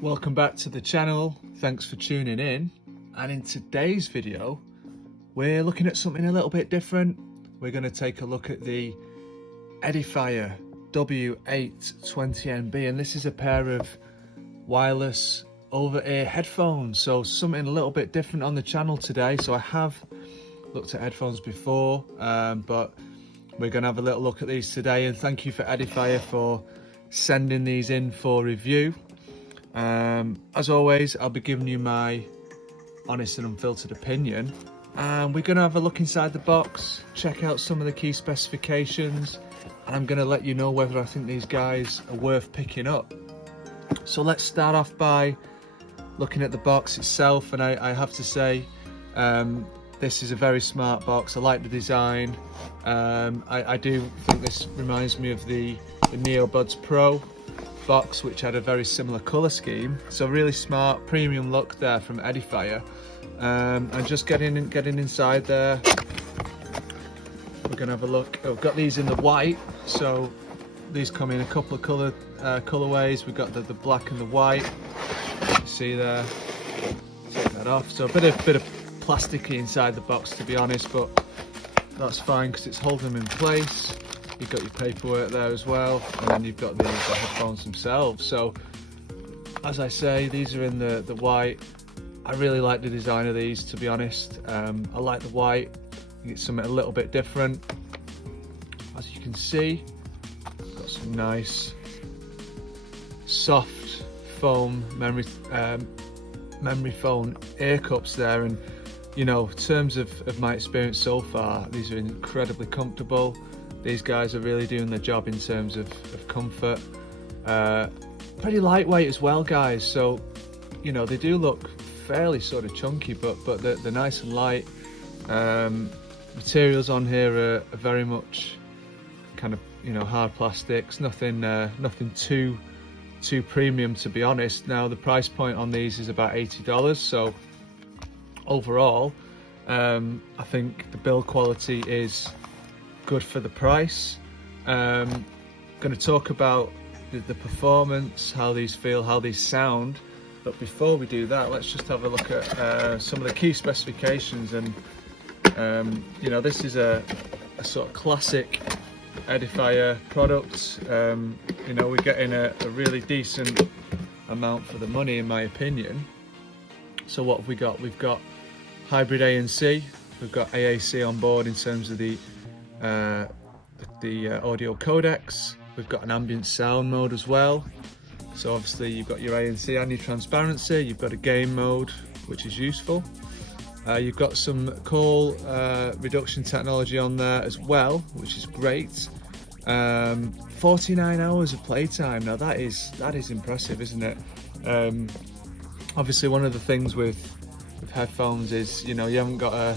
Welcome back to the channel, thanks for tuning in. And in today's video we're looking at something a little bit different. We're going to take a look at the Edifier W820NB, and this is a pair of wireless over-ear headphones, so something a little bit different on the channel today. So I have looked at headphones before, but we're going to have a little look at these today, and thank you for Edifier for sending these in for review. As always, I'll be giving you my honest and unfiltered opinion, and we're going to have a look inside the box, check out some of the key specifications, and I'm going to let you know whether I think these guys are worth picking up. So let's start off by looking at the box itself, and I have to say this is a very smart box. I like the design. I do think this reminds me of the Neobuds Pro box, which had a very similar color scheme, so really smart premium look there from Edifier. And just getting inside there, we're gonna have a look. I've got these in the white, so these come in a couple of colorways. We've got the black and the white, you see there. Take that off, so a bit of plasticky inside the box, to be honest, but that's fine because it's holding them in place. You've got your paperwork there as well, and then you've got the headphones themselves. So as I say, these are in the white. I really like the design of these, to be honest. I like the white. I think it's something a little bit different. As you can see, got some nice soft foam memory foam ear cups there, and you know, in terms of my experience so far, these are incredibly comfortable. These guys are really doing their job in terms of comfort. Pretty lightweight as well, guys, so you know, they do look fairly sort of chunky, but they're nice and light. Materials on here are very much kind of, you know, hard plastics, nothing too premium, to be honest. Now the price point on these is about $80, so overall I think the build quality is good for the price. Going to talk about the performance, how these feel, how these sound, but before we do that, let's just have a look at some of the key specifications. And you know, this is a sort of classic Edifier product. You know, we're getting a really decent amount for the money, in my opinion. So what have we got? We've got hybrid ANC, we've got AAC on board in terms of the audio codecs. We've got an ambient sound mode as well, so obviously you've got your ANC and your transparency. You've got a game mode, which is useful. You've got some call reduction technology on there as well, which is great. 49 hours of playtime. Now that is impressive, isn't it? Obviously one of the things with headphones is, you know, you haven't got a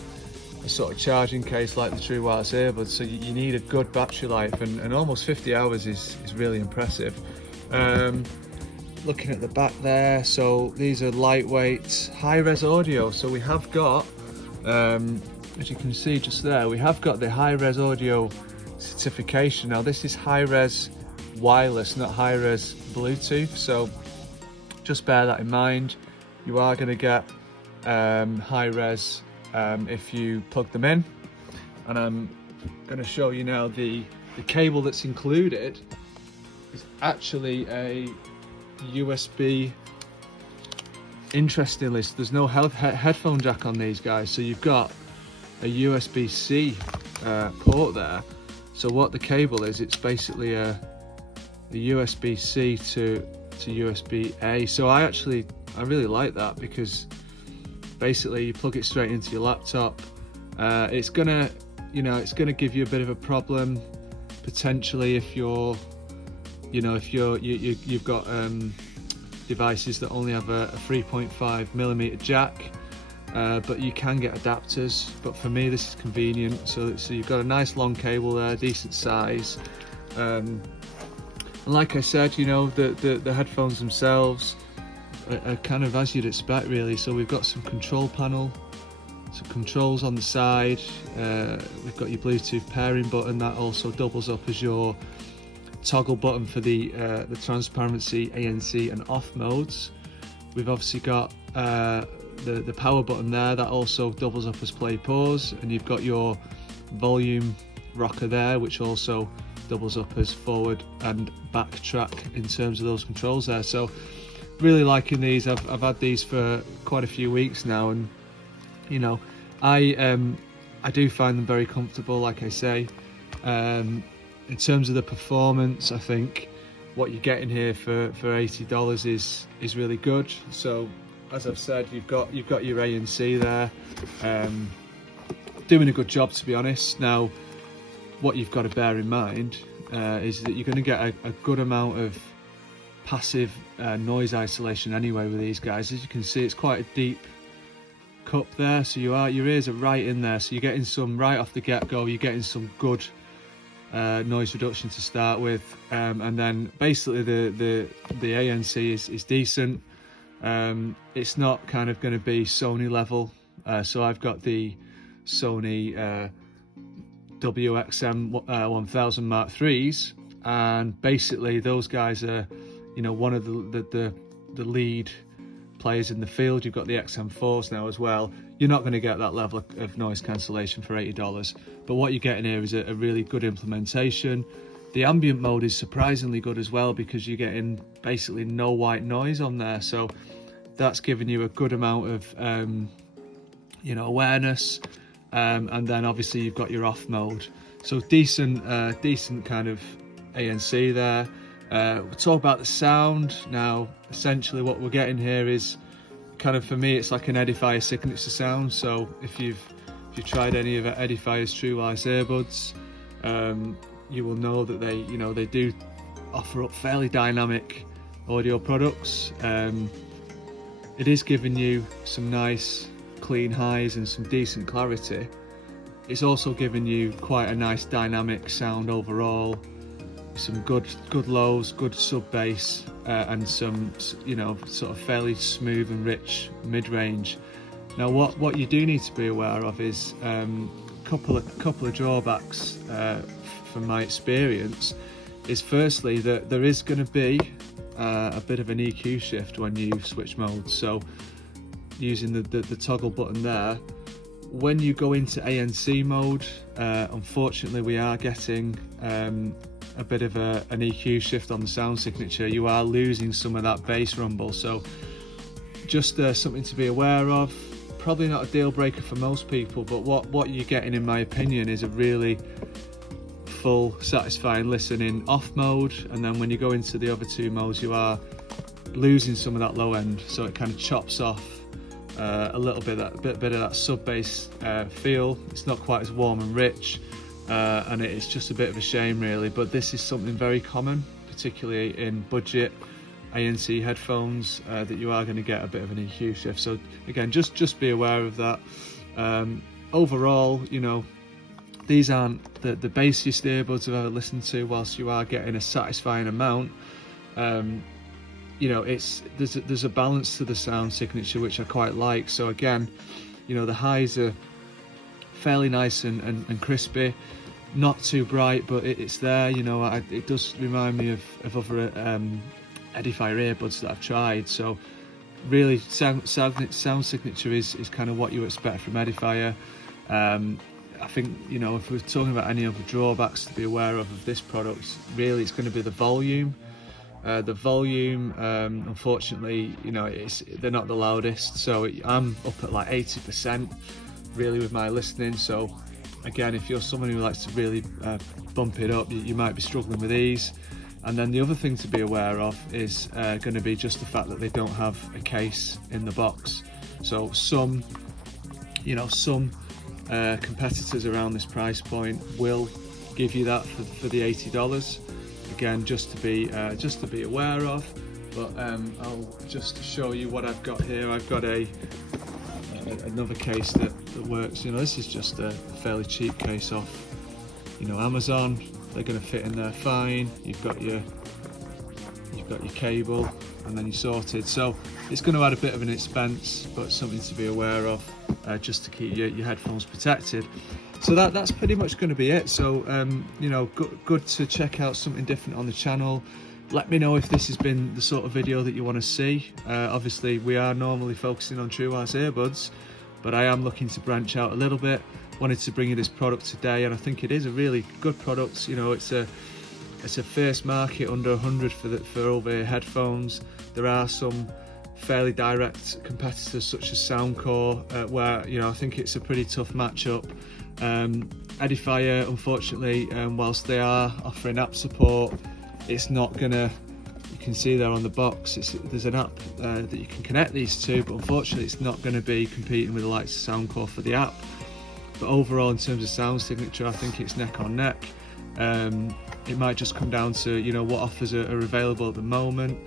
sort of charging case like the true wireless earbuds, so you need a good battery life, and almost 50 hours is really impressive. Looking at the back there, so these are lightweight high-res audio, so we have got, as you can see just there, we have got the high-res audio certification. Now this is high-res wireless, not high-res Bluetooth, so just bear that in mind. You are going to get high-res if you plug them in, and I'm going to show you now the cable that's included is actually a USB. Interestingly, there's no headphone jack on these guys, so you've got a USB-C port there. So what the cable is, it's basically a USB-C to USB-A. So I really like that, because basically you plug it straight into your laptop. It's gonna give you a bit of a problem potentially if you've got devices that only have a 3.5mm jack, but you can get adapters. But for me, this is convenient. So you've got a nice long cable there, decent size. And like I said, you know, the headphones themselves are kind of as you'd expect, really. So we've got some control panel, some controls on the side. We've got your Bluetooth pairing button that also doubles up as your toggle button for the transparency, ANC and off modes. We've obviously got the power button there that also doubles up as play pause, and you've got your volume rocker there, which also doubles up as forward and back track in terms of those controls there. So really liking these. I've had these for quite a few weeks now, and you know, I do find them very comfortable, like I say. In terms of the performance, I think what you're getting here for $80 is really good. So as I've said, you've got your ANC there, doing a good job, to be honest. Now what you've got to bear in mind is that you're going to get a good amount of passive noise isolation anyway with these guys. As you can see, it's quite a deep cup there, so your ears are right in there, so you're getting some right off the get-go. You're getting some good noise reduction to start with, and then basically the ANC is decent. It's not kind of going to be Sony level, so I've got the Sony WXM1000 Mark IIIs, and basically those guys are, you know, one of the lead players in the field. You've got the XM4s now as well. You're not going to get that level of noise cancellation for $80, but what you're getting here is a really good implementation. The ambient mode is surprisingly good as well, because you're getting basically no white noise on there, so that's giving you a good amount of you know, awareness. And then obviously you've got your off mode, so decent kind of ANC there. We'll talk about the sound now. Essentially what we're getting here is kind of, for me, it's like an Edifier signature sound. So if you've tried any of Edifier's True Wise earbuds, you will know that they do offer up fairly dynamic audio products. It is giving you some nice clean highs and some decent clarity. It's also giving you quite a nice dynamic sound overall, some good lows, good sub bass, and some, you know, sort of fairly smooth and rich mid-range. Now what you do need to be aware of is couple of drawbacks from my experience. Is firstly that there is going to be a bit of an EQ shift when you switch modes. So using the toggle button there, when you go into ANC mode, unfortunately we are getting a bit of an EQ shift on the sound signature. You are losing some of that bass rumble, so just something to be aware of. Probably not a deal breaker for most people, but what you're getting, in my opinion, is a really full, satisfying listening off mode, and then when you go into the other two modes, you are losing some of that low end, so it kind of chops off a little bit of that sub bass feel. It's not quite as warm and rich, and it's just a bit of a shame really, but this is something very common, particularly in budget ANC headphones, that you are going to get a bit of an EQ shift. So again, just be aware of that. Overall, you know, these aren't the bassiest earbuds I've ever listened to, whilst you are getting a satisfying amount. You know, there's a balance to the sound signature which I quite like. So again, you know, the highs are fairly nice and crispy, not too bright, but it's there. You know, it does remind me of other Edifier earbuds that I've tried. So really, sound signature is kind of what you expect from Edifier. I think, you know, if we're talking about any other drawbacks to be aware of this product, really it's going to be the volume. Unfortunately, you know, they're not the loudest, so I'm up at like 80% really with my listening. So again, if you're someone who likes to really bump it up, you might be struggling with these. And then the other thing to be aware of is going to be just the fact that they don't have a case in the box. So some competitors around this price point will give you that for the $80. Again, just to be aware of. But I'll just show you what I've got here. I've got another case that works. You know, this is just a fairly cheap case off, you know, Amazon. They're going to fit in there fine. You've got your cable, and then you're sorted. So it's going to add a bit of an expense, but something to be aware of, just to keep your headphones protected. So that's pretty much going to be it. So you know, good to check out something different on the channel. Let me know if this has been the sort of video that you want to see. Obviously we are normally focusing on TrueWire's earbuds, but I am looking to branch out a little bit. Wanted to bring you this product today, and I think it is a really good product. You know, it's a first market under 100 for over-ear headphones. There are some fairly direct competitors such as Soundcore, where, you know, I think it's a pretty tough matchup. Edifier, unfortunately, whilst they are offering app support, it's not gonna, you can see there on the box, there's an app that you can connect these to, but unfortunately it's not going to be competing with the likes of Soundcore for the app. But overall, in terms of sound signature, I think it's neck on neck. It might just come down to, you know, what offers are available at the moment.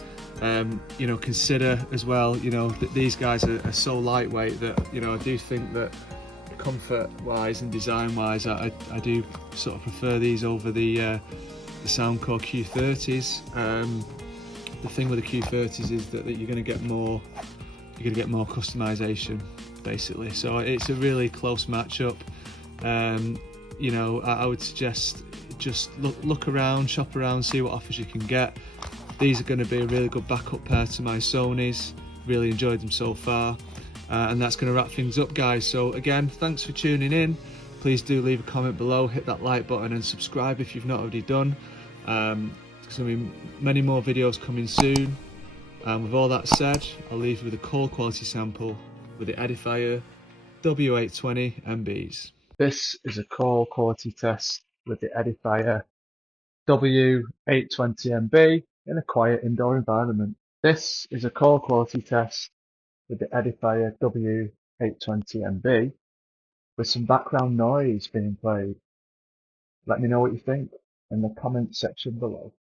You know, consider as well, you know, that these guys are so lightweight that, you know, I do think that comfort wise and design wise, I do sort of prefer these over the Soundcore Q30s. The thing with the Q30s is that you're going to get more customization, basically. So it's a really close matchup. You know, I would suggest just look around, shop around, see what offers you can get. These are going to be a really good backup pair to my Sonys. Really enjoyed them so far. And that's going to wrap things up, guys. So again, thanks for tuning in. Please do leave a comment below, hit that like button and subscribe if you've not already done. There's going to be many more videos coming soon. And with all that said, I'll leave you with a call quality sample with the Edifier W820NBs. This is a call quality test with the Edifier W820NB in a quiet indoor environment. This is a call quality test with the Edifier W820NB with some background noise being played. Let me know what you think in the comment section below.